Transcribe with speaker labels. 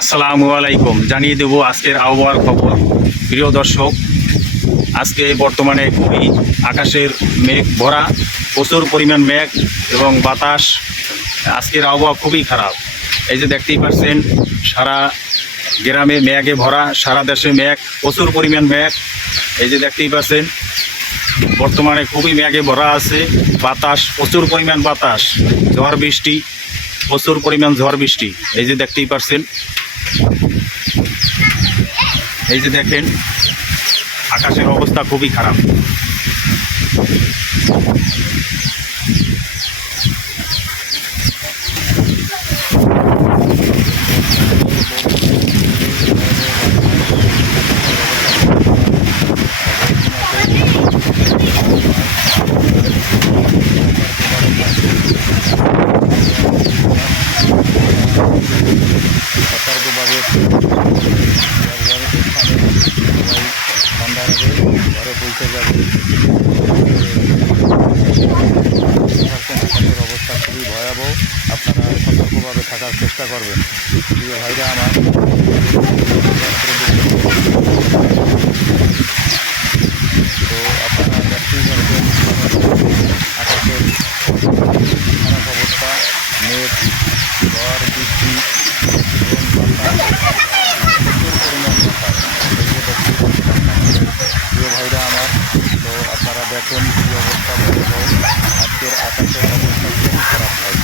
Speaker 1: আসসালামু আলাইকুম। জানিয়ে দেব আজকের আবহাওয়ার খবর। প্রিয় দর্শক, আজকে বর্তমানে খুবই আকাশের মেঘ ভরা, প্রচুর পরিমাণ মেঘ এবং বাতাস। আজকের আবহাওয়া খুবই খারাপ। এই যে দেখতেই পাচ্ছেন সারা গ্রামে মেঘে ভরা, সারা দেশে মেঘ, প্রচুর পরিমাণ মেঘ। এই যে দেখতেই পাচ্ছেন বর্তমানে খুবই মেঘে ভরা আছে, বাতাস, প্রচুর পরিমাণ বাতাস, ঝড় বৃষ্টি, প্রচুর পরিমাণ ঝড় বৃষ্টি। এই যে দেখতেই পাচ্ছেন এই যে দেখেন আকাশের অবস্থা খুবই খারাপ।
Speaker 2: সতর্কভাবে ঠান্ডা হবে ঘরে পৌঁছে যাবে। অবস্থা খুবই ভয়াবহ আপনারা সতর্কভাবে থাকার চেষ্টা করবেন। প্রিয় ভাইরা আমার দেখুন কী অবস্থা বলব আজকের আকাশের অবস্থা খুব খারাপ হয়